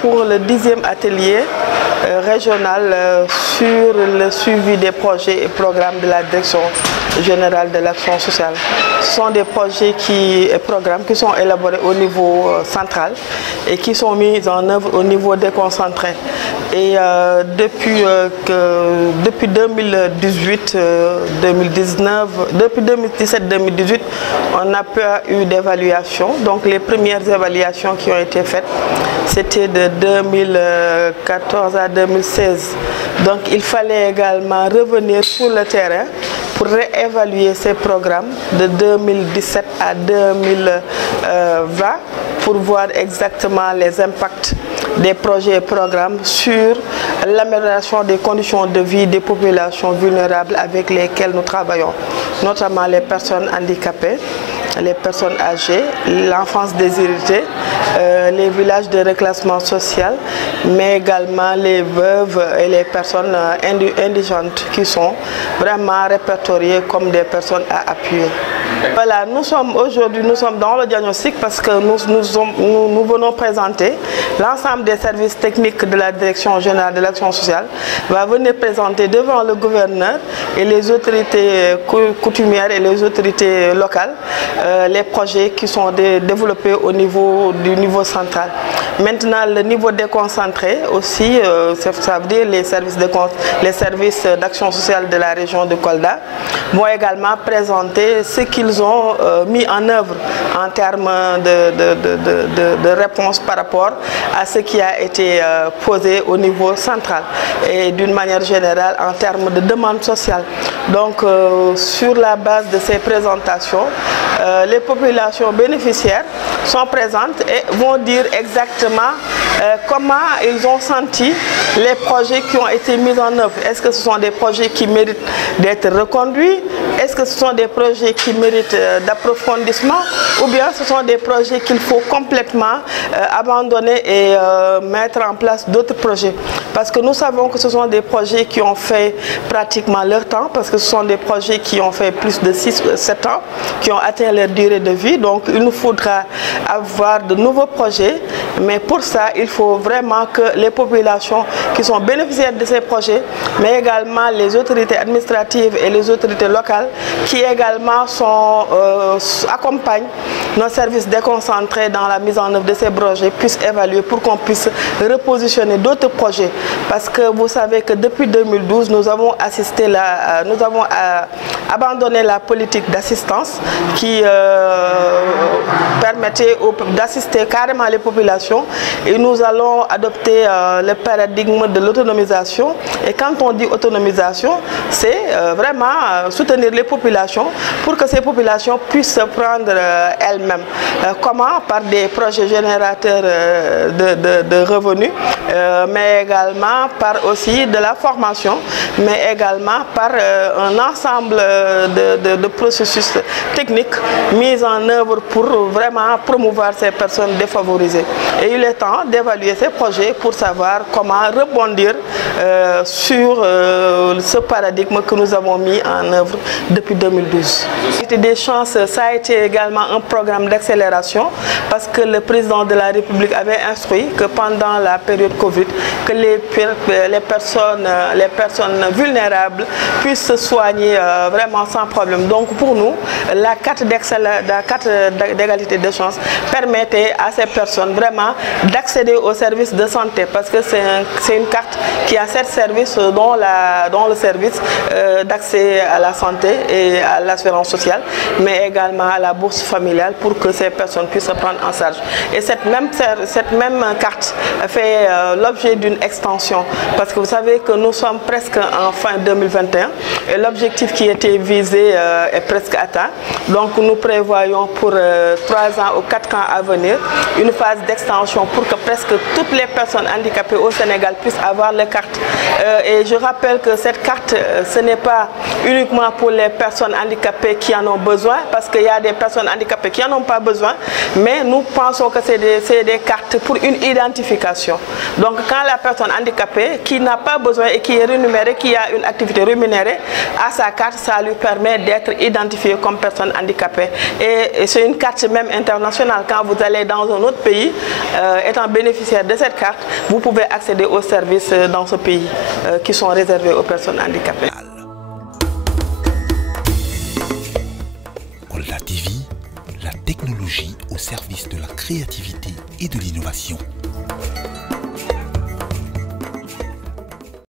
pour le 10e atelier régional sur le suivi des projets et programmes de la Direction générale de l'action sociale. Ce sont des projets et programmes qui sont élaborés au niveau central et qui sont mis en œuvre au niveau déconcentré. Et depuis 2018, 2019, depuis 2017-2018, on n'a pas eu d'évaluation. Donc les premières évaluations qui ont été faites, c'était de 2014 à 2016. Donc il fallait également revenir sur le terrain pour réévaluer ces programmes de 2017 à 2020 pour voir exactement les impacts des projets et programmes sur l'amélioration des conditions de vie des populations vulnérables avec lesquelles nous travaillons, notamment les personnes handicapées, les personnes âgées, l'enfance déshéritée, les villages de reclassement social, mais également les veuves et les personnes indigentes qui sont vraiment répertoriées comme des personnes à appuyer. Voilà, aujourd'hui nous sommes dans le diagnostic parce que nous venons présenter l'ensemble des services techniques de la Direction générale de l'action sociale, va venir présenter devant le gouverneur et les autorités coutumières et les autorités locales les projets qui sont développés au niveau du niveau central. Maintenant, le niveau déconcentré aussi, ça veut dire les services d'action sociale de la région de Kolda, vont également présenter ce qu'ils ont mis en œuvre en termes de réponse par rapport à ce qui a été posé au niveau central et d'une manière générale en termes de demande sociale. Donc, sur la base de ces présentations, les populations bénéficiaires sont présentes et vont dire exactement comment ils ont senti les projets qui ont été mis en œuvre. Est-ce que ce sont des projets qui méritent d'être reconduits? Est-ce que ce sont des projets qui méritent d'approfondissement? Ou bien ce sont des projets qu'il faut complètement abandonner et mettre en place d'autres projets? Parce que nous savons que ce sont des projets qui ont fait pratiquement leur temps, parce que ce sont des projets qui ont fait plus de 6-7 ans, qui ont atteint leur durée de vie. Donc il nous faudra avoir de nouveaux projets, mais pour ça il faut vraiment que les populations qui sont bénéficiaires de ces projets, mais également les autorités administratives et les autorités locales qui également accompagnent nos services déconcentrés dans la mise en œuvre de ces projets puissent évaluer pour qu'on puisse repositionner d'autres projets. Parce que vous savez que depuis 2012, nous avons abandonné la politique d'assistance qui permettait d'assister carrément les populations et nous allons adopter le paradigme de l'autonomisation. Et quand on dit autonomisation, c'est vraiment soutenir les populations pour que ces populations puissent se prendre elles-mêmes. Comment? Par des projets générateurs de revenus, mais également par aussi de la formation, mais également par un ensemble de processus techniques mis en œuvre pour vraiment promouvoir ces personnes défavorisées. Et il est temps d'évaluer ces projets pour savoir comment rebondir sur ce paradigme que nous avons mis en œuvre depuis 2012. Des chances, ça a été également un programme d'accélération parce que le président de la République avait instruit que pendant la période Covid, que les personnes vulnérables puissent se soigner vraiment sans problème. Donc pour nous, la carte d'égalité des chances permettait à ces personnes vraiment d'accéder aux services de santé parce que c'est une carte qui a 7 services dont le service d'accès à la santé et à l'assurance sociale, mais également à la bourse familiale pour que ces personnes puissent se prendre en charge. Et cette même carte fait l'objet d'une extension parce que vous savez que nous sommes presque en fin 2021 et l'objectif qui était visé est presque atteint. Donc nous prévoyons pour 3 ans ou 4 ans à venir une phase d'extension pour que presque toutes les personnes handicapées au Sénégal puissent avoir les cartes Et je rappelle que cette carte, ce n'est pas uniquement pour les personnes handicapées qui en ont besoin, parce qu'il y a des personnes handicapées qui n'en ont pas besoin, mais nous pensons que c'est des cartes pour une identification. Donc quand la personne handicapée qui n'a pas besoin et qui est rémunérée, qui a une activité rémunérée, à sa carte, ça lui permet d'être identifié comme personne handicapée. Et c'est une carte même internationale. Quand vous allez dans un autre pays, étant bénéficiaire de cette carte, vous pouvez accéder aux services dans ce pays qui sont réservés aux personnes handicapées. Kolda TV, la technologie au service de la créativité et de l'innovation.